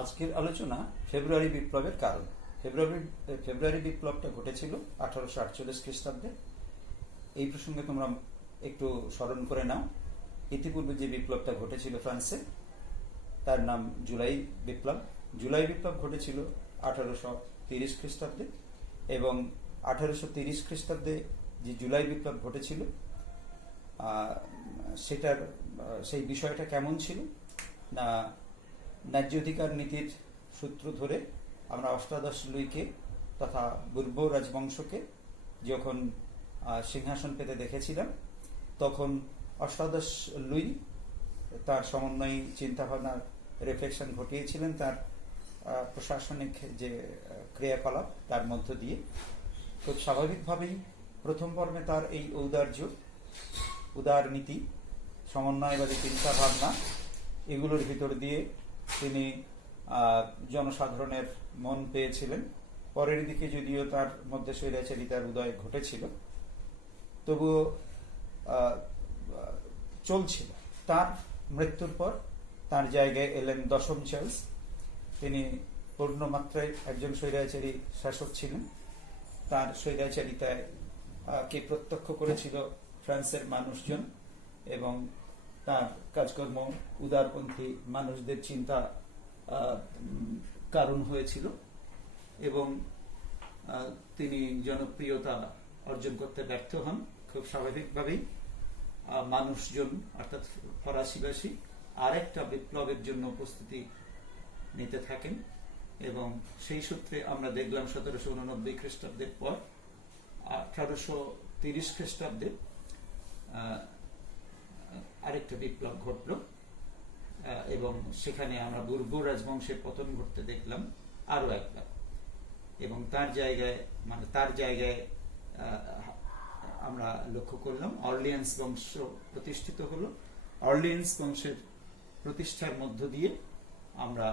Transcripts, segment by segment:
আজকের আলোচনা ফেব্রুয়ারি বিপ্লবের কারণ। ফেব্রুয়ারি বিপ্লবটা ঘটেছিল 1848 খ্রিস্টাব্দে। এই প্রসঙ্গে তোমরা একটু স্মরণ করে নাও। ইতিপূর্বে যে বিপ্লবটা ঘটেছিল ফ্রান্সে, তার নাম জুলাই বিপ্লব। জুলাই বিপ্লব ঘটেছিল 1830 খ্রিস্টাব্দে, এবং 1830 খ্রিস্টাব্দে যে জুলাই বিপ্লব ঘটেছিল সেই বিষয়টা কেমন ছিল না, ন্যায্য অধিকার নীতির সূত্র ধরে আমরা অষ্টাদশ লুইকে তথা বুর্বো রাজবংশকে যখন সিংহাসন পেতে দেখেছিলাম, তখন অষ্টাদশ লুই তার সমন্বয়ী চিন্তাভাবনার রিফ্লেকশন ঘটিয়েছিলেন তার প্রশাসনিক যে ক্রিয়াকলাপ তার মধ্য দিয়ে। খুব স্বাভাবিকভাবেই প্রথম পর্বে তার এই উদার নীতি, সমন্বয়বাদী চিন্তাভাবনা, এগুলোর ভিতর দিয়ে তিনি জনসাধারণের মন পেয়েছিলেন। পরের দিকে যদিও তার মধ্যে স্বৈরাচারিতার উদয় ঘটেছিল, তবুও চলছিল। তার মৃত্যুর পর তার জায়গায় এলেন দশম চার্লস। তিনি পূর্ণমাত্রায় একজন স্বৈরাচারী শাসক ছিলেন। তার স্বৈরাচারিতায় কে প্রত্যক্ষ করেছিল ফ্রান্সের মানুষজন, এবং তার কাজকর্ম উদারপন্থী মানুষদের চিন্তা কারণ হয়েছিল, এবং তিনি জনপ্রিয়তা অর্জন করতে ব্যর্থ হন। খুব স্বাভাবিকভাবেই মানুষজন অর্থাৎ ফরাসিবাসী আরেকটা বিপ্লবের জন্য প্রস্তুতি নিতে থাকেন, এবং সেই সূত্রে আমরা দেখলাম 1789 খ্রিস্টাব্দের পর 1830 খ্রিস্টাব্দে আরেকটা বিপ্লব ঘটল, এবং সেখানে আমরা বুর্বো রাজবংশের পতন ঘটতে দেখলাম আরো একবার। এবং তার জায়গায় আমরা লক্ষ্য করলাম অর্লিয়ান্স বংশ প্রতিষ্ঠিত হলো। অর্লিয়ান্স বংশের প্রতিষ্ঠার মধ্য দিয়ে আমরা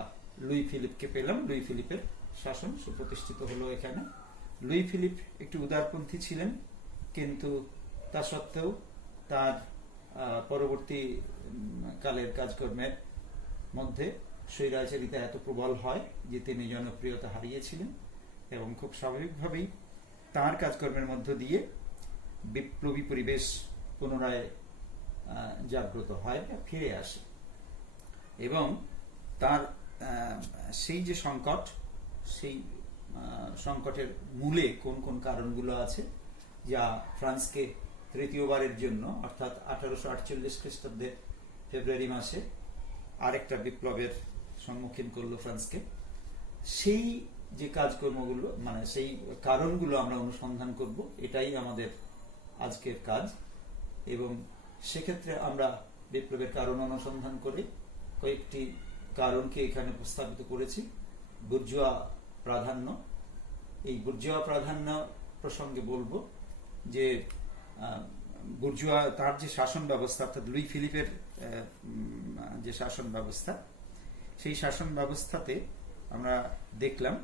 লুই ফিলিপকে পেলাম। লুই ফিলিপের শাসন সুপ্রতিষ্ঠিত হলো এখানে। লুই ফিলিপ একটু উদারপন্থী ছিলেন, কিন্তু তা সত্ত্বেও তার পরবর্তী কালের কাজকর্মের মধ্যে স্বৈরাচারিতা এত প্রবল হয় যে তিনি জনপ্রিয়তা হারিয়েছিলেন, এবং খুব স্বাভাবিকভাবেই তার কাজকর্মের মধ্য দিয়ে বিপ্লবী পরিবেশ পুনরায় জাগ্রত হয় বা ফিরে আসে। এবং তার সেই যে সংকট, সেই সংকটের মূলে কোন কোন কারণগুলো আছে যা ফ্রান্সকে তৃতীয়বারের জন্য অর্থাৎ 1848 খ্রিস্টাব্দের ফেব্রুয়ারি মাসে আরেকটা বিপ্লবের সম্মুখীন করলো ফ্রান্সকে, সেই যে কাজকর্মগুলো সেই কারণগুলো আমরা অনুসন্ধান করব। এটাই আমাদের আজকের কাজ, এবং সেক্ষেত্রে আমরা বিপ্লবের কারণ অনুসন্ধান করে কয়েকটি কারণকে এখানে প্রস্তাবিত করেছি। বুর্জোয়া প্রাধান্য, এই বুর্জোয়া প্রাধান্য প্রসঙ্গে বলবো যে বুর্জোয়া তার যে শাসন ব্যবস্থা অর্থাৎ লুই ফিলিপের যে শাসন ব্যবস্থা, সেই শাসন ব্যবস্থাতে আমরা দেখলাম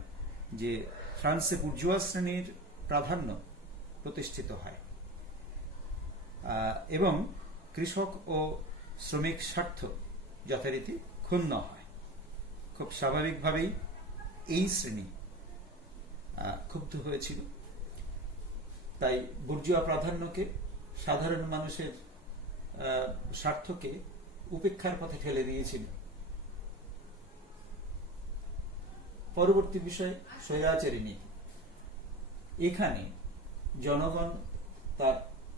যে ফ্রান্সে বুর্জোয়া শ্রেণীর প্রাধান্য প্রতিষ্ঠিত হয়, এবং কৃষক ও শ্রমিক স্বার্থ যথারীতি ক্ষুণ্ণ হয়। খুব স্বাভাবিকভাবেই এই শ্রেণী ক্ষুব্ধ হয়েছিল। তাই বুর্জোয়া প্রাধান্যকে, সাধারণ মানুষের স্বার্থকে উপেক্ষার পথে ঠেলে দিয়েছিল। পরবর্তী বিষয় স্বৈরাচারী নীতি। এখানে জনগণ তার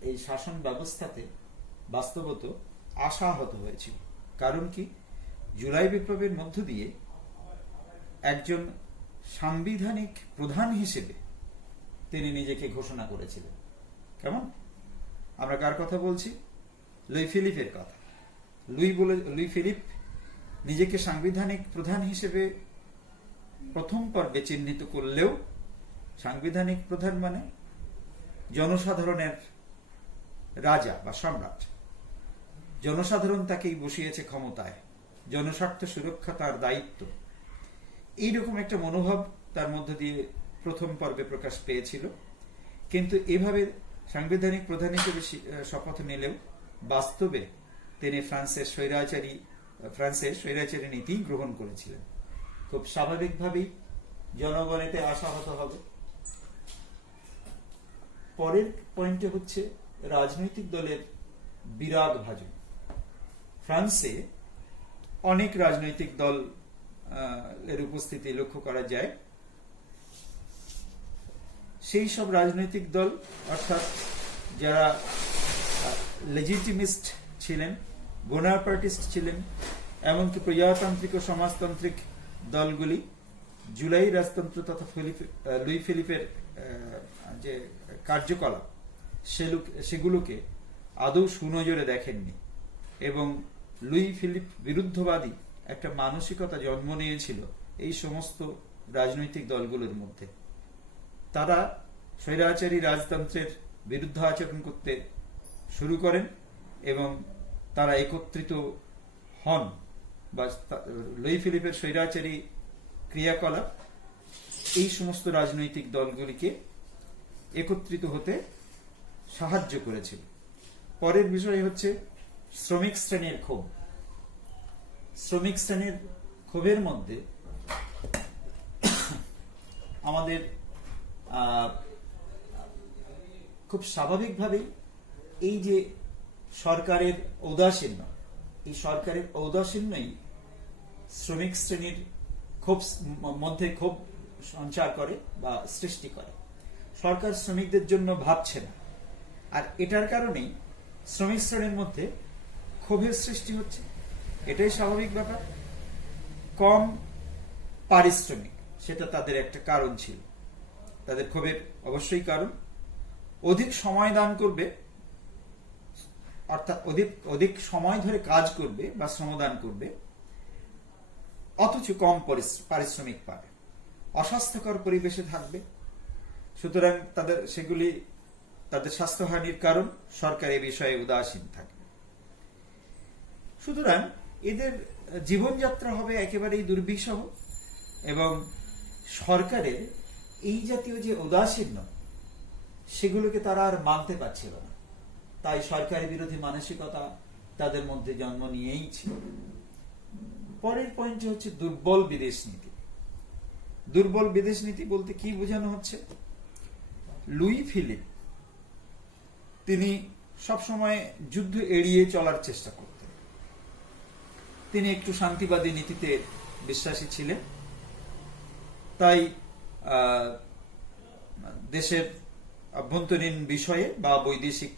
এই শাসন ব্যবস্থাতে বাস্তবত আশাহত হয়েছিল। কারণ কি? জুলাই বিপ্লবের মধ্য দিয়ে একজন সাংবিধানিক প্রধান হিসেবে তিনি নিজেকে ঘোষণা করেছিলেন। কেমন? আমরা কার কথা বলছি? লুই ফিলিপের কথা। লুই ফিলিপ নিজেকে সাংবিধানিক প্রধান হিসেবে প্রথম পর্বে চিহ্নিত করলেও, সাংবিধানিক প্রধান মানে জনসাধারণের রাজা বা সম্রাট। জনসাধারণ তাকেই বসিয়েছে ক্ষমতায়, জনস্বার্থ সুরক্ষা তার দায়িত্ব। এইরকম একটা মনোভাব তার মধ্য দিয়ে প্রথম পর্বে প্রকাশ পেয়েছিল। কিন্তু এভাবে সাংবিধানিক প্রধান হিসেবে শপথ নিলেও বাস্তবে তিনি ফ্রান্সের স্বৈরাচারী নীতি গ্রহণ করেছিলেন। খুব স্বাভাবিকভাবেই জনগণ এতে আশাহত হবে। পরের পয়েন্টে হচ্ছে রাজনৈতিক দলের বিরাগ ভাজন। ফ্রান্সে অনেক রাজনৈতিক দল এর উপস্থিতি লক্ষ্য করা যায়। সেই সব রাজনৈতিক দল অর্থাৎ যারা লেজিটিমিস্ট ছিলেন, বোনাপার্টিস্ট ছিলেন, এমনকি প্রজাতান্ত্রিক ও সমাজতান্ত্রিক দলগুলি জুলাই রাজতন্ত্র তথা লুই ফিলিপের যে কার্যকলাপ সেগুলোকে আদৌ সুনজরে দেখেননি এবং লুই ফিলিপ বিরুদ্ধবাদী একটা মানসিকতা জন্ম নিয়েছিল এই সমস্ত রাজনৈতিক দলগুলোর মধ্যে। তারা স্বৈরাচারী রাজতন্ত্রের বিরুদ্ধে আচরণ করতে শুরু করেন এবং তারা একত্রিত হন বা লুই ফিলিপের স্বৈরাচারী ক্রিয়াকলাপ এই সমস্ত রাজনৈতিক দলগুলিকে একত্রিত হতে সাহায্য করেছিল। পরের বিষয় হচ্ছে শ্রমিক শ্রেণীর ক্ষোভ। শ্রমিক শ্রেণীর ক্ষোভের মধ্যে আমাদের খুব স্বাভাবিকভাবেই এই যে সরকারের ঔদাসীন্য, এই সরকারের ঔদাসীন্যই শ্রমিক শ্রেণীর মধ্যে ক্ষোভ সঞ্চার করে বা সৃষ্টি করে। সরকার শ্রমিকদের জন্য ভাবছে না, আর এটার কারণেই শ্রমিক শ্রেণীর মধ্যে ক্ষোভের সৃষ্টি হচ্ছে। এটাই স্বাভাবিক ব্যাপার। কম পারিশ্রমিক সেটা তাদের একটা কারণ ছিল, তাদের ক্ষোভের অবশ্যই কারণ। অধিক সময় দান করবে, অর্থাৎ অধিক সময় ধরে কাজ করবে বা শ্রমদান করবে, অথচ কম পারিশ্রমিক পাবে, অস্বাস্থ্যকর পরিবেশে থাকবে। সুতরাং সেগুলি তাদের স্বাস্থ্যহানির কারণ। সরকার এ বিষয়ে উদাসীন থাকবে। সুতরাং এদের জীবনযাত্রা হবে একেবারেই দুর্বিষহ এবং সরকারের এই জাতীয় যে উদাসীন্য সেগুলোকে তারা আর মানতে পারছিল না। তাই সরকারি বিরোধী মানসিকতা তাদের মধ্যে জন্ম নিয়েই ছিল। পরের পয়েন্ট হচ্ছে দুর্বল বিদেশ নীতি। দুর্বল বিদেশ নীতি বলতে কি বোঝানো হচ্ছে? লুই ফিলিপ তিনি সবসময় যুদ্ধ এড়িয়ে চলার চেষ্টা করতেন। তিনি একটু শান্তিবাদী নীতিতে বিশ্বাসী ছিলেন। তাই দেশের অভ্যন্তরীণ বিষয়ে বা বৈদেশিক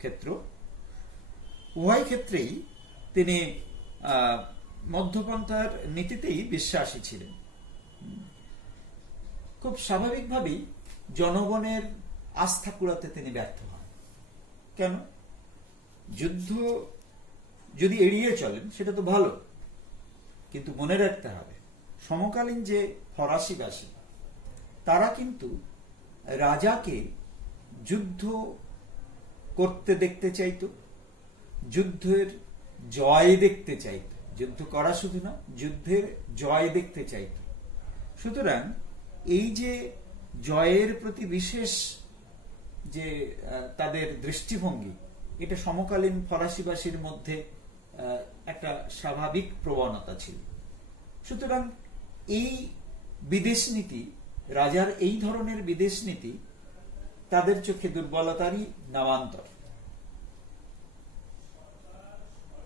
ক্ষেত্র উভয় ক্ষেত্রেই তিনি মধ্যপন্থার নীতিতেই বিশ্বাসী ছিলেন। খুব স্বাভাবিকভাবেই জনগণের আস্থা কুড়াতে তিনি ব্যর্থ হন। কেন? যুদ্ধ যদি এড়িয়ে চলেন সেটা তো ভালো, কিন্তু মনে রাখতে হবে সমকালীন যে ফরাসিবাসী তারা কিন্তু রাজাকে যুদ্ধ করতে দেখতে চাইতো, যুদ্ধের জয় দেখতে চাইতো। যুদ্ধ করা শুধু না, যুদ্ধের জয় দেখতে চাইতো। সুতরাং এই যে জয়ের প্রতি বিশেষ যে তাদের দৃষ্টিভঙ্গি, এটা সমকালীন ফরাসিবাসীর মধ্যে একটা স্বাভাবিক প্রবণতা ছিল। সুতরাং এই বিদেশ নীতি, রাজার এই ধরনের বিদেশ নীতি তাদের চোখে দুর্বলতারই নামান্তর।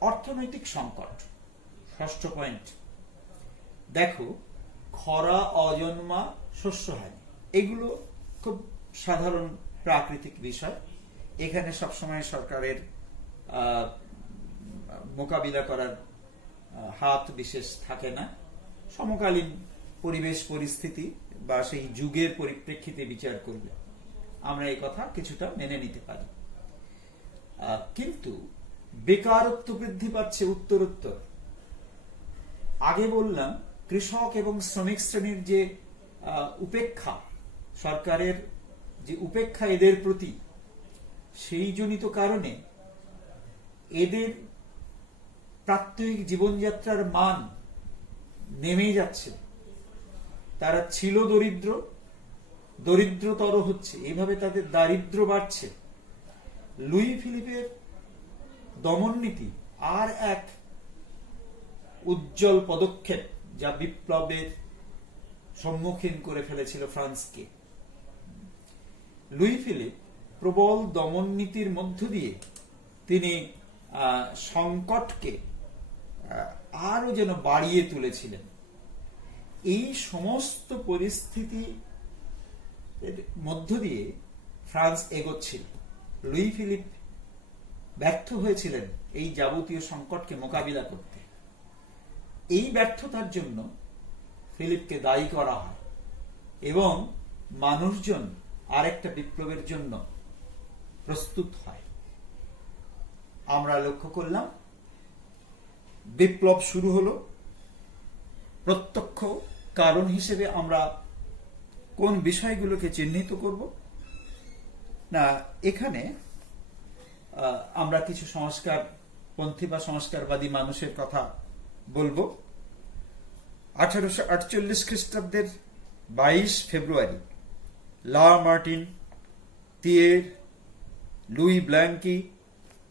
অর্থনৈতিক সংকট, ষষ্ঠ পয়েন্ট। দেখো, খরা, অজন্মা, শস্যহানি এগুলো খুব সাধারণ প্রাকৃতিক বিষয়। এখানে সবসময় সরকারের মোকাবিলা করার হাত বিশেষ থাকে না। সমকালীন পরিবেশ পরিস্থিতি বা সেই যুগের পরিপ্রেক্ষিতে বিচার করলে আমরা এই কথা কিছুটা মেনে নিতে পারি। কিন্তু বেকারত্ব বৃদ্ধি পাচ্ছে উত্তরোত্তর। আগে বললাম কৃষক এবং শ্রমিক শ্রেণীর যে উপেক্ষা, সরকারের যে উপেক্ষা এদের প্রতি, সেই জনিত কারণে এদের প্রাত্যহিক জীবনযাত্রার মান নেমে যাচ্ছে। তারা ছিল দরিদ্র, দরিদ্রতর হচ্ছে, এইভাবে তাদের দারিদ্র বাড়ছে। লুই ফিলিপের দমন নীতি আর এক উজ্জ্বল পদক্ষেপ, যা বিপ্লবের সম্মুখীন করে ফেলেছিল ফ্রান্সকে। লুই ফিলিপ প্রবল দমন নীতির মধ্য দিয়ে তিনি সংকটকে আরো যেন বাড়িয়ে তুলেছিলেন। এই সমস্ত পরিস্থিতি মধ্য দিয়ে ফ্রান্স এগোচ্ছিল। লুই ফিলিপ ব্যর্থ হয়েছিলেন এই যাবতীয় সংকটকে মোকাবিলা করতে। এই ব্যর্থতার জন্য ফিলিপকে দায়ী করা হয় এবং মানুষজন আরেকটা বিপ্লবের জন্য প্রস্তুত হয়। আমরা লক্ষ্য করলাম বিপ্লব শুরু হলো। প্রত্যক্ষ কারণ হিসেবে আমরা কোন বিষয়গুলোকে চিহ্নিত করব না, এখানে আমরা কিছু সংস্কারপন্থী বা সংস্কারবাদী মানুষের কথা বলবো। 1848 খ্রিস্টাব্দের 22 ফেব্রুয়ারি লা মার্টিন, তিয়ের, লুই ব্ল্যাঙ্কি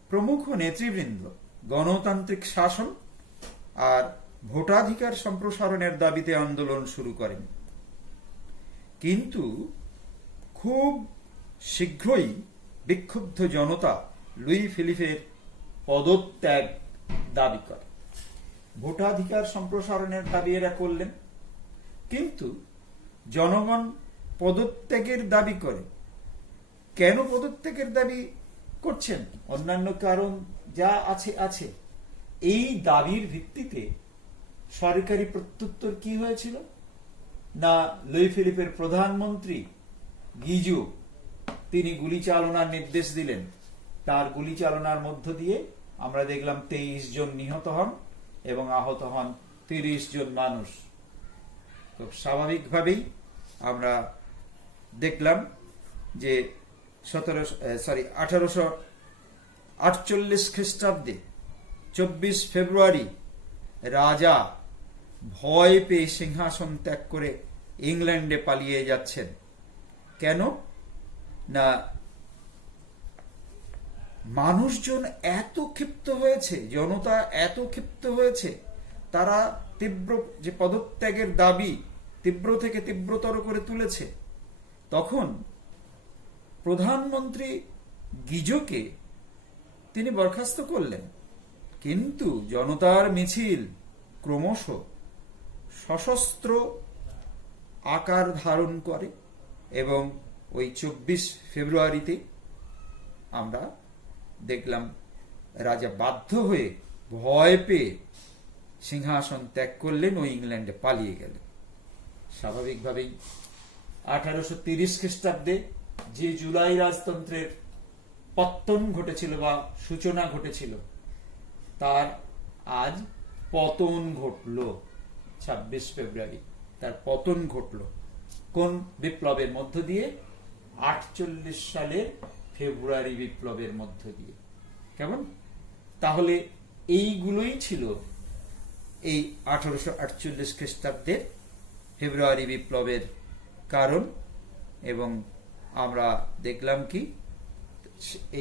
প্রমুখ নেতৃবৃন্দ গণতান্ত্রিক শাসন আর ভোটাধিকার সম্প্রসারণের দাবিতে আন্দোলন শুরু করেন। কিন্তু খুব শীঘ্রই বিক্ষুব্ধ জনতা লুই ফিলিপের পদত্যাগ দাবি করে। ভোটাধিকার সম্প্রসারণের দাবি এরা করলেন, কিন্তু জনগণ পদত্যাগের দাবি করে। কেন পদত্যাগের দাবি করছেন? অন্যান্য কারণ যা আছে। এই দাবির ভিত্তিতে সরকারি প্রত্যুত্তর কি হয়েছিল না, লুই ফিলিপের প্রধানমন্ত্রী গিজো তিনি গুলি চালনার নির্দেশ দিলেন। তার গুলি চালনার মধ্য দিয়ে আমরা দেখলাম 23 জন নিহত হন এবং আহত হন 30 জন মানুষ। খুব স্বাভাবিকভাবেই আমরা দেখলাম যে 1848 খ্রিস্টাব্দে 24 ফেব্রুয়ারি রাজা ভয় পেয়ে সিংহাসন ত্যাগ করে ইংল্যান্ডে পালিয়ে যাচ্ছেন। কেন না, মানুষজন এত ক্ষিপ্ত হয়েছে, জনতা এত ক্ষিপ্ত হয়েছে, তারা তীব্র যে পদত্যাগের দাবি তীব্র থেকে তীব্রতর করে তুলেছে। তখন প্রধানমন্ত্রী গিজোকে তিনি বরখাস্ত করলেন, কিন্তু জনতার মিছিল ক্রমশ সশস্ত্র আকার ধারণ করে এবং ওই 24 ফেব্রুয়ারিতে আমরা দেখলাম রাজা বাধ্য হয়ে ভয় পেয়ে সিংহাসন ত্যাগ করলেন ও ইংল্যান্ডে পালিয়ে গেলেন। স্বাভাবিকভাবেই 1830 খ্রিস্টাব্দে যে জুলাই রাজতন্ত্রের পত্তন ঘটেছিল বা সূচনা ঘটেছিল, তার আজ পতন ঘটল। 26 ফেব্রুয়ারি তার পতন ঘটল। কোন বিপ্লবের মধ্য দিয়ে? 48 সালের ফেব্রুয়ারি বিপ্লবের মধ্য দিয়ে। কেমন? তাহলে এইগুলোই ছিল এই 1848 খ্রিস্টাব্দের ফেব্রুয়ারি বিপ্লবের কারণ। এবং আমরা দেখলাম কি,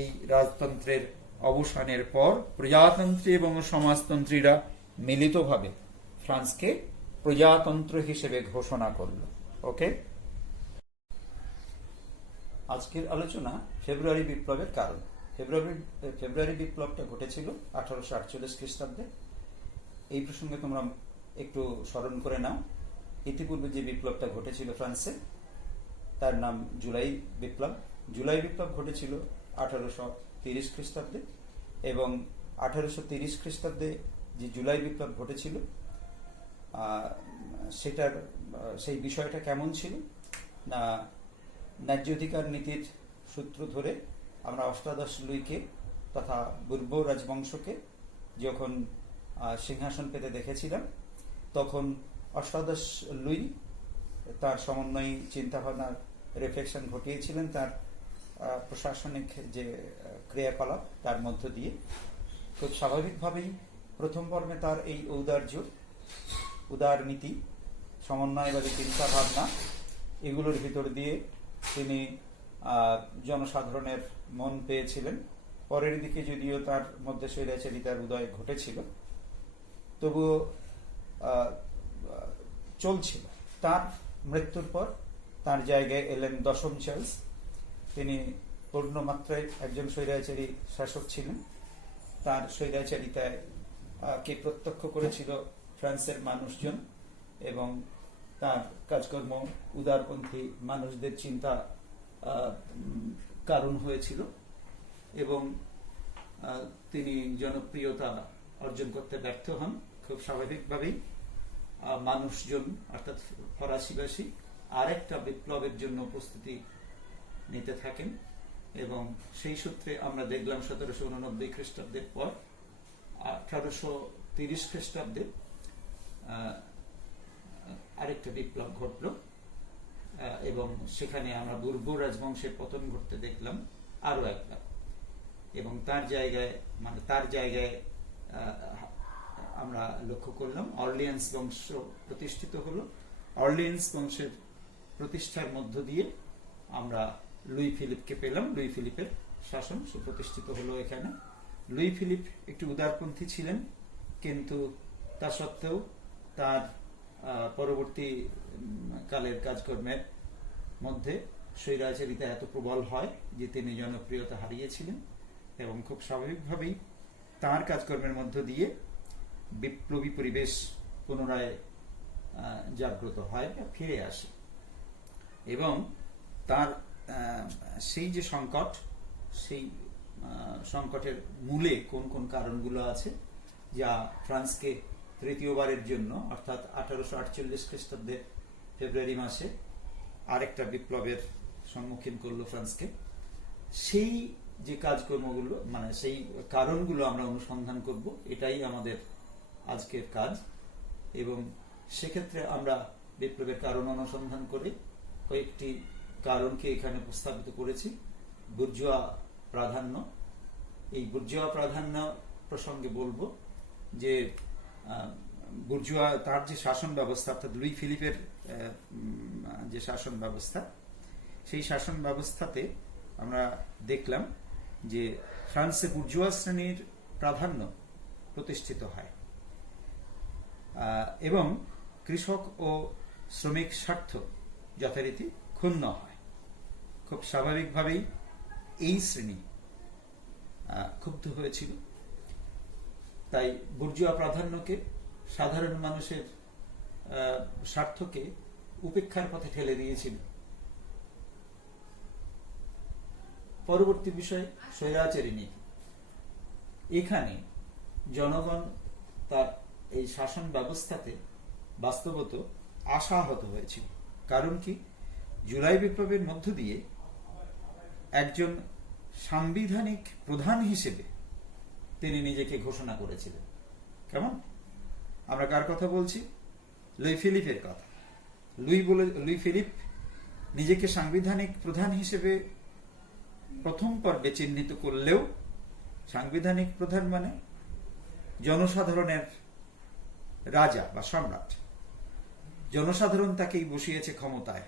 এই রাজতন্ত্রের অবসানের পর প্রজাতন্ত্রী এবং সমাজতন্ত্রীরা মিলিতভাবে ফ্রান্সকে প্রজাতন্ত্র হিসেবে ঘোষণা করল। ওকে, আজকের আলোচনা ফেব্রুয়ারি বিপ্লবের কারণ। ফেব্রুয়ারি বিপ্লবটা ঘটেছিল 1848 খ্রিস্টাব্দে। এই প্রসঙ্গে তোমরা একটু স্মরণ করে নাও, ইতিপূর্বে যে বিপ্লবটা ঘটেছিল ফ্রান্সে তার নাম জুলাই বিপ্লব। জুলাই বিপ্লব ঘটেছিল 1830 খ্রিস্টাব্দে এবং 1830 খ্রিস্টাব্দে যে জুলাই বিপ্লব ঘটেছিল সেই বিষয়টা কেমন ছিল না, ন্যায্য অধিকার নীতির সূত্র ধরে আমরা অষ্টাদশ লুইকে তথা বুর্ব রাজবংশকে যখন সিংহাসন পেতে দেখেছিলাম, তখন অষ্টাদশ লুই তার সমন্বয়ী চিন্তাভাবনার রিফ্লেকশন ঘটিয়েছিলেন তার প্রশাসনিক যে ক্রিয়াকলাপ তার মধ্য দিয়ে। খুব স্বাভাবিকভাবেই প্রথম পর্বে তার এই উদার নীতি, সমন্বয়বাদী চিন্তাভাবনা, এগুলোর ভিতর দিয়ে তিনি জনসাধারণের মন পেয়েছিলেন। পরের দিকে যদিও তার মধ্যে স্বৈরাচারিতার উদয় ঘটেছিল, তবুও চলছিল। তার মৃত্যুর পর তার জায়গায় এলেন দশম চার্লস। তিনি পূর্ণমাত্রায় একজন স্বৈরাচারী শাসক ছিলেন। তার স্বৈরাচারিতায় কে প্রত্যক্ষ করেছিল ফ্রান্সের মানুষজন, এবং তার কাজকর্ম উদারপন্থী মানুষদের চিন্তা কারণ হয়েছিল, এবং তিনি জনপ্রিয়তা অর্জন করতে ব্যর্থ হন। খুব স্বাভাবিকভাবেই মানুষজন অর্থাৎ ফরাসিবাসী আরেকটা বিপ্লবের জন্য প্রস্তুতি নিতে থাকেন, এবং সেই সূত্রে আমরা দেখলাম 1789 খ্রিস্টাব্দের পর 1830 খ্রিস্টাব্দে আরেকটা বিপ্লব ঘটল, এবং সেখানে আমরা বুরবো রাজবংশের পতন ঘটতে দেখলাম আরো একবার, এবং তার জায়গায় আমরা লক্ষ্য করলাম অর্লিয়ান্স বংশ প্রতিষ্ঠিত হলো। অর্লিয়ান্স বংশের প্রতিষ্ঠার মধ্য দিয়ে আমরা লুই ফিলিপকে পেলাম। লুই ফিলিপের শাসন সুপ্রতিষ্ঠিত হলো এখানে। লুই ফিলিপ একটু উদারপন্থী ছিলেন, কিন্তু তা সত্ত্বেও তার পরবর্তী কালের কাজকর্মের মধ্যে স্বৈরাচারিতা এত প্রবল হয় যে তিনি জনপ্রিয়তা হারিয়েছিলেন, এবং খুব স্বাভাবিকভাবেই তার কাজকর্মের মধ্য দিয়ে বিপ্লবী পরিবেশ পুনরায় জাগ্রত হয় বা ফিরে আসে, এবং তার সেই যে সংকট, সেই সংকটের মূলে কোন কোন কারণগুলো আছে যা ফ্রান্সকে তৃতীয়বারের জন্য অর্থাৎ 1848 খ্রিস্টাব্দের ফেব্রুয়ারি মাসে আরেকটা বিপ্লবের সম্মুখীন করলো ফ্রান্সকে, সেই যে কাজকর্মগুলো সেই কারণগুলো আমরা অনুসন্ধান করব। এটাই আমাদের আজকের কাজ, এবং সেক্ষেত্রে আমরা বিপ্লবের কারণ অনুসন্ধান করে কয়েকটি কারণকে এখানে উপস্থাপিত করেছি। বুর্জোয়া প্রাধান্য, এই বুর্জোয়া প্রাধান্য প্রসঙ্গে বলবো যে বুর্জোয়া তার যে শাসন ব্যবস্থা অর্থাৎ লুই ফিলিপের যে শাসন ব্যবস্থা, সেই শাসন ব্যবস্থাতে আমরা দেখলাম যে ফ্রান্সে বুর্জোয়া শ্রেণীর প্রাধান্য প্রতিষ্ঠিত হয়, এবং কৃষক ও শ্রমিক স্বার্থ যথারীতি ক্ষুণ্ণ হয়। খুব স্বাভাবিকভাবেই এই শ্রেণী ক্ষুব্ধ হয়েছিল, তাই বুর্জোয়া প্রাধান্যকে, সাধারণ মানুষের স্বার্থকে উপেক্ষার পথে ঠেলে দিয়েছিল। পরবর্তী বিষয় স্বৈরাচারী নীতি। এখানে জনগণ তার এই শাসন ব্যবস্থাতে বাস্তবত আশাহত হয়েছিল। কারণ কি? জুলাই বিপ্লবের মধ্য দিয়ে একজন সাংবিধানিক প্রধান হিসেবে তিনি নিজেকে ঘোষণা করেছিলেন। কেমন? আমরা কার কথা বলছি? লুই ফিলিপের কথা। লুই ফিলিপ নিজেকে সাংবিধানিক প্রধান হিসেবে প্রথম পর্বে চিহ্নিত করলেও, সাংবিধানিক প্রধান মানে জনসাধারণের রাজা বা সম্রাট, জনসাধারণ তাকেই বসিয়েছে ক্ষমতায়,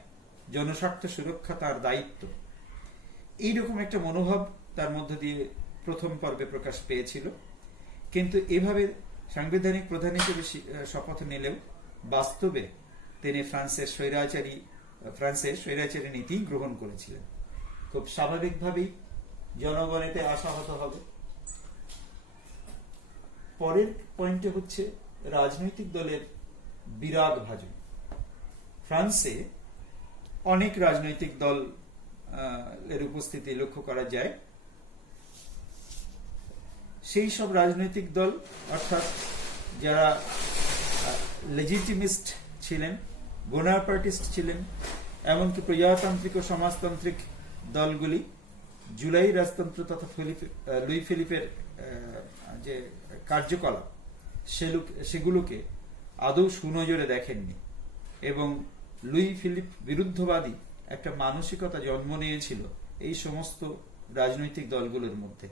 জনস্বার্থ সুরক্ষা তার দায়িত্ব, এইরকম একটা মনোভাব তার মধ্য দিয়ে প্রথম পর্বে প্রকাশ পেয়েছিল। কিন্তু এভাবে সাংবিধানিক প্রধান হিসেবে শপথ নিলেও বাস্তবে তিনি ফ্রান্সের স্বৈরাচারী নীতি গ্রহণ করেছিলেন। খুব স্বাভাবিকভাবেই জনগণেতে আশাহত হবে। পরের পয়েন্টে হচ্ছে রাজনৈতিক দলের বিরাগ ভাজন। ফ্রান্সে অনেক রাজনৈতিক দল এর উপস্থিতি লক্ষ্য করা যায়। সেই সব রাজনৈতিক দল অর্থাৎ যারা লেজিটিমিস্ট ছিলেন, বোনাপার্টিস্ট ছিলেন, এমনকি প্রজাতান্ত্রিক ও সমাজতান্ত্রিক দলগুলি জুলাই রাজতন্ত্র তথা লুই ফিলিপের যে কার্যকলাপ সেগুলোকে আদৌ সুনজরে দেখেননি, এবং লুই ফিলিপ বিরুদ্ধবাদী একটা মানসিকতা জন্ম নিয়েছিল এই সমস্ত রাজনৈতিক দলগুলোর মধ্যে।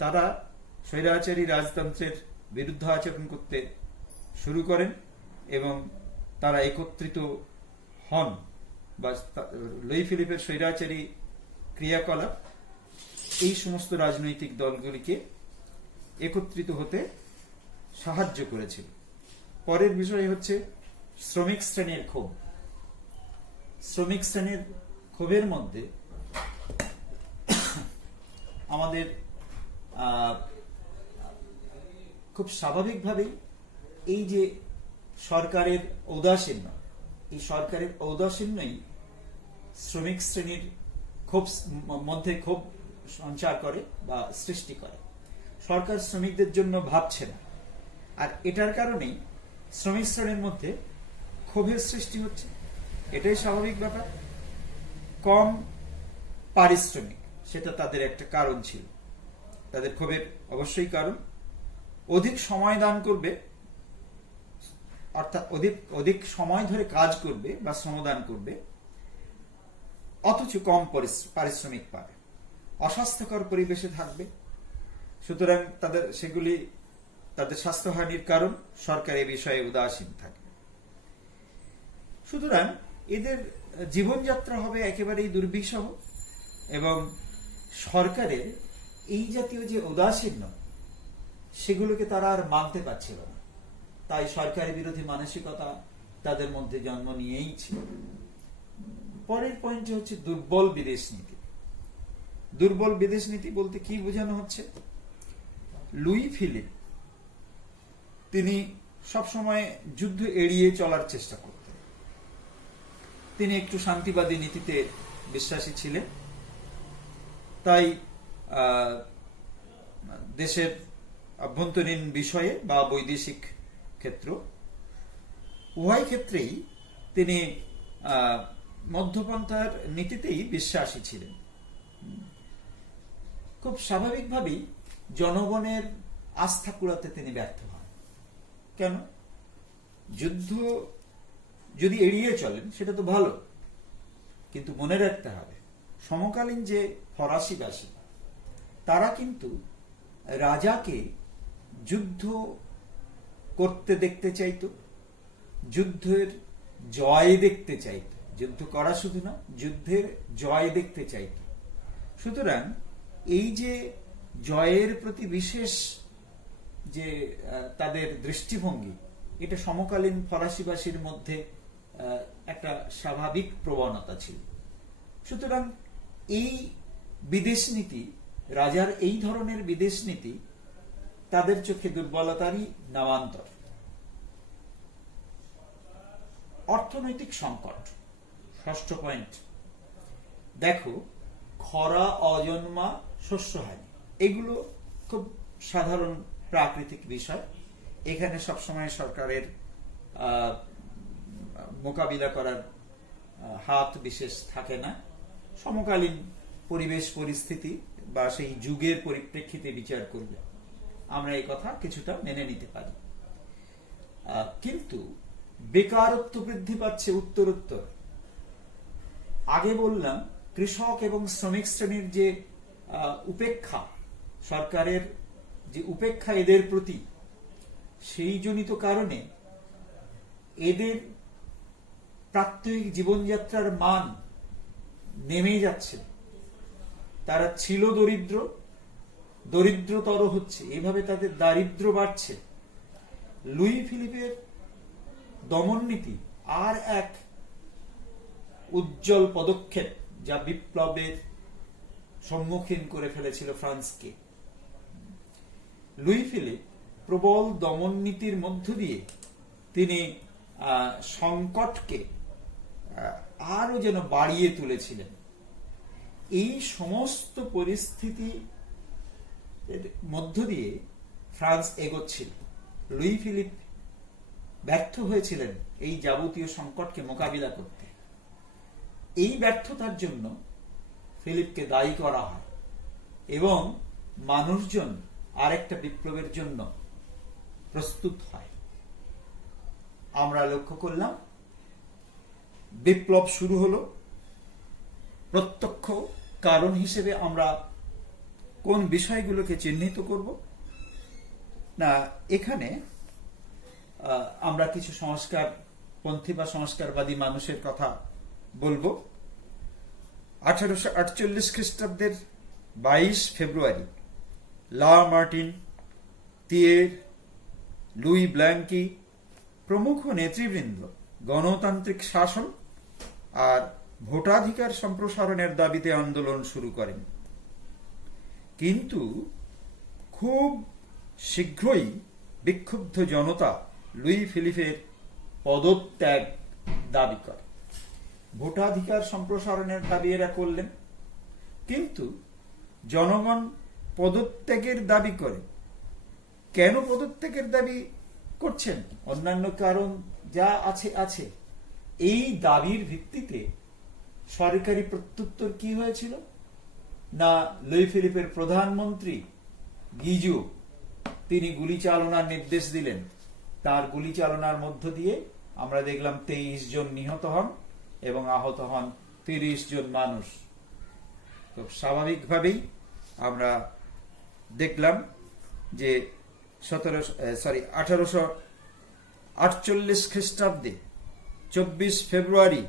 তারা স্বৈরাচারী রাজতন্ত্রের বিরুদ্ধে আচরণ করতে শুরু করেন, এবং তারা একত্রিত হন, বা লুই ফিলিপের স্বৈরাচারী ক্রিয়াকলাপ এই সমস্ত রাজনৈতিক দলগুলিকে একত্রিত হতে সাহায্য করেছিল। পরের বিষয় হচ্ছে শ্রমিক শ্রেণীর ক্ষোভ। শ্রমিক শ্রেণীর ক্ষোভের মধ্যে আমাদের খুব স্বাভাবিকভাবেই এই যে সরকারের ঔদাসীন্য, এই সরকারের ঔদাসীন্যই শ্রমিক শ্রেণীর মধ্যে ক্ষোভ সঞ্চার করে বা সৃষ্টি করে। সরকার শ্রমিকদের জন্য ভাবছে না, আর এটার কারণেই শ্রমিক শ্রেণীর মধ্যে ক্ষোভের সৃষ্টি হচ্ছে। এটাই স্বাভাবিক ব্যাপার। কম পারিশ্রমিক, সেটা তাদের একটা কারণ ছিল, তাদের ক্ষোভের অবশ্যই কারণ। অধিক সময় দান করবে, অর্থাৎ অধিক সময় ধরে কাজ করবে বা শ্রমদান করবে, অথচ কম পারিশ্রমিক পাবে, অস্বাস্থ্যকর পরিবেশে থাকবে। সুতরাং সেগুলি তাদের স্বাস্থ্যহানির কারণ। সরকার এ বিষয়ে উদাসীন থাকবে। সুতরাং এদের জীবনযাত্রা হবে একেবারেই দুর্বিষহ, এবং সরকারের এই জাতীয় যে উদাসীন্য, সেগুলোকে তারা আর মানতে পারছিল না। তাই সরকারি বিরোধী মানসিকতা তাদের মধ্যে জন্ম নিয়েই ছিল। পরের পয়েন্ট হচ্ছে দুর্বল বিদেশ নীতি। দুর্বল বিদেশ নীতি বলতে কি বোঝানো হচ্ছে? লুই ফিলিপ তিনি সবসময় যুদ্ধ এড়িয়ে চলার চেষ্টা করতেন। তিনি একটু শান্তিবাদী নীতিতে বিশ্বাসী ছিলেন। তাই দেশের আভ্যন্তরীণ বিষয়ে বা বৈদেশিক ক্ষেত্র, উভয় ক্ষেত্রেই তিনি মধ্যপন্থার নীতিতেই বিশ্বাসী ছিলেন। খুব স্বাভাবিকভাবেই জনগণের আস্থা কুড়াতে তিনি ব্যর্থ হন। কেন? যুদ্ধ যদি এড়িয়ে চলেন সেটা তো ভালো, কিন্তু মনে রাখতে হবে সমকালীন যে ফরাসিবাসী, তারা কিন্তু রাজাকে যুদ্ধ করতে দেখতে চাইতো, যুদ্ধের জয় দেখতে চাইতো। যুদ্ধ করা শুধু না, যুদ্ধের জয় দেখতে চাইতো। সুতরাং এই যে জয়ের প্রতি বিশেষ যে তাদের দৃষ্টিভঙ্গি, এটা সমকালীন ফরাসিবাসীর মধ্যে একটা স্বাভাবিক প্রবণতা ছিল। সুতরাং এই বিদেশ নীতি, রাজার এই ধরনের বিদেশ নীতি তাদের চোখে দুর্বলতারই নামান্তর। অর্থনৈতিক সংকট, ষষ্ঠ পয়েন্ট। দেখো, খরা, অজন্মা, শস্যহানি, এগুলো খুব সাধারণ প্রাকৃতিক বিষয়। এখানে সবসময় সরকারের মোকাবিলা করার হাত বিশেষ থাকে না। সমকালীন পরিবেশ পরিস্থিতি বা সেই যুগের পরিপ্রেক্ষিতে বিচার করবে, আমরা এই কথা কিছুটা মেনে নিতে পারি। কিন্তু বেকারত্ব বৃদ্ধি পাচ্ছে উত্তরোত্তর। আগে বললাম কৃষক এবং শ্রমিক শ্রেণীর যে উপেক্ষা, সরকারের যে উপেক্ষা এদের প্রতি, সেই জনিত কারণে এদের প্রাত্যহিক জীবনযাত্রার মান নেমে যাচ্ছে। তারা ছিল দরিদ্র, দরিদ্রতর হচ্ছে, এভাবে তাদের দারিদ্র্য বাড়ছে। লুই ফিলিপের দমন নীতি আর এক উজ্জ্বল পদক্ষেপ, যা বিপ্লবের সম্মুখীন করে ফেলেছিল ফ্রান্সকে। লুই ফিলিপ প্রবল দমন নীতির মধ্য দিয়ে তিনি সংকটকে আরো যেন বাড়িয়ে তুলেছিলেন। এই সমস্ত পরিস্থিতি মধ্য দিয়ে ফ্রান্স এগোচ্ছিল। লুই ফিলিপ ব্যর্থ হয়েছিলেন এই যাবতীয় সংকটকে মোকাবিলা করতে। এই ব্যর্থতার জন্য ফিলিপকে দায়ী করা হয় এবং মানুষজন আরেকটা বিপ্লবের জন্য প্রস্তুত হয়। আমরা লক্ষ্য করলাম বিপ্লব শুরু হলো। প্রত্যক্ষ কারণ হিসেবে আমরা কোন বিষয়গুলোকে চিহ্নিত করব না, এখানে আমরা কিছু সংস্কারপন্থী বা সংস্কারবাদী মানুষের কথা বলবো। 1848 খ্রিস্টাব্দের 22 ফেব্রুয়ারি লা মার্টিন, তিয়ের, লুই ব্ল্যাঙ্কি প্রমুখ নেতৃবৃন্দ গণতান্ত্রিক শাসন আর ভোটাধিকার সম্প্রসারণের দাবিতে আন্দোলন শুরু করেন। কিন্তু খুব শীঘ্রই বিক্ষুব্ধ জনতা লুই ফিলিপের পদত্যাগ দাবি করে। ভোটাধিকার সম্প্রসারণের দাবি এরা করলেন, কিন্তু জনগণ পদত্যাগের দাবি করে। কেন পদত্যাগের দাবি করছেন? অন্যান্য কারণ যা আছে। এই দাবির ভিত্তিতে সরকারি প্রত্যুত্তর কি হয়েছিল না, লুই ফিলিপের প্রধানমন্ত্রী গিজো তিনি গুলি চালনার নির্দেশ দিলেন। তার গুলি চালনার মধ্য দিয়ে আমরা দেখলাম 23 জন নিহত হন এবং আহত হন 30 জন মানুষ। তো স্বাভাবিকভাবেই আমরা দেখলাম যে 1848 খ্রিস্টাব্দে 24 ফেব্রুয়ারি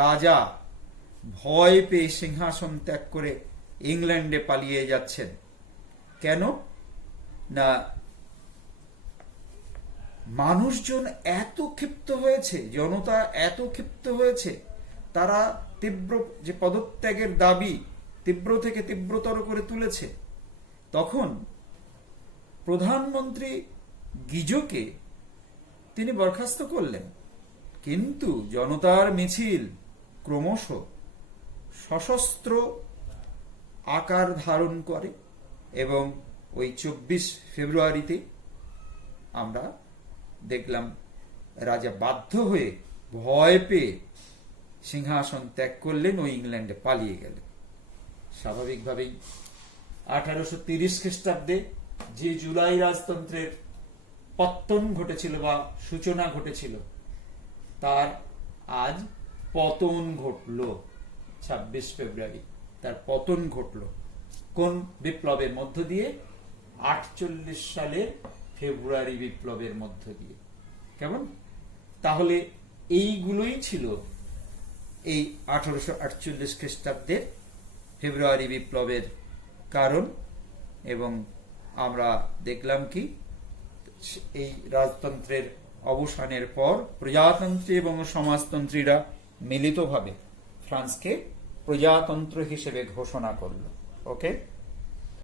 রাজা ভয় পেয়ে সিংহাসন ত্যাগ করে ইংল্যান্ডে পালিয়ে যাচ্ছেন। কেন না, মানুষজন এত ক্ষিপ্ত হয়েছে, জনতা এত ক্ষিপ্ত হয়েছে, তারা তীব্র যে পদত্যাগের দাবি তীব্র থেকে তীব্রতর করে তুলেছে। তখন প্রধানমন্ত্রী গিজোকে তিনি বরখাস্ত করলেন, কিন্তু জনতার মিছিল ক্রমশ সশস্ত্র আকার ধারণ করে এবং ওই 24 ফেব্রুয়ারিতে আমরা দেখলাম রাজা বাধ্য হয়ে ভয় পেয়ে সিংহাসন ত্যাগ করলেন ও ইংল্যান্ডে পালিয়ে গেলেন। স্বাভাবিকভাবেই 1830 খ্রিস্টাব্দে যে জুলাই রাজতন্ত্রের পত্তন ঘটেছিল বা সূচনা ঘটেছিল, তার আজ পতন ঘটল। 26 ফেব্রুয়ারি তার পতন ঘটল। কোন বিপ্লবের মধ্য দিয়ে? 48 সালের ফেব্রুয়ারি বিপ্লবের মধ্য দিয়ে। কেমন? তাহলে এইগুলোই ছিল এই 1848 খ্রিস্টাব্দের ফেব্রুয়ারি বিপ্লবের কারণ। এবং আমরা দেখলাম কি, এই রাজতন্ত্রের অবসানের পর প্রজাতন্ত্রী এবং সমাজতন্ত্রীরা মিলিতভাবে ফ্রান্সকে প্রজাতন্ত্র হিসেবে ঘোষণা করল। ওকে।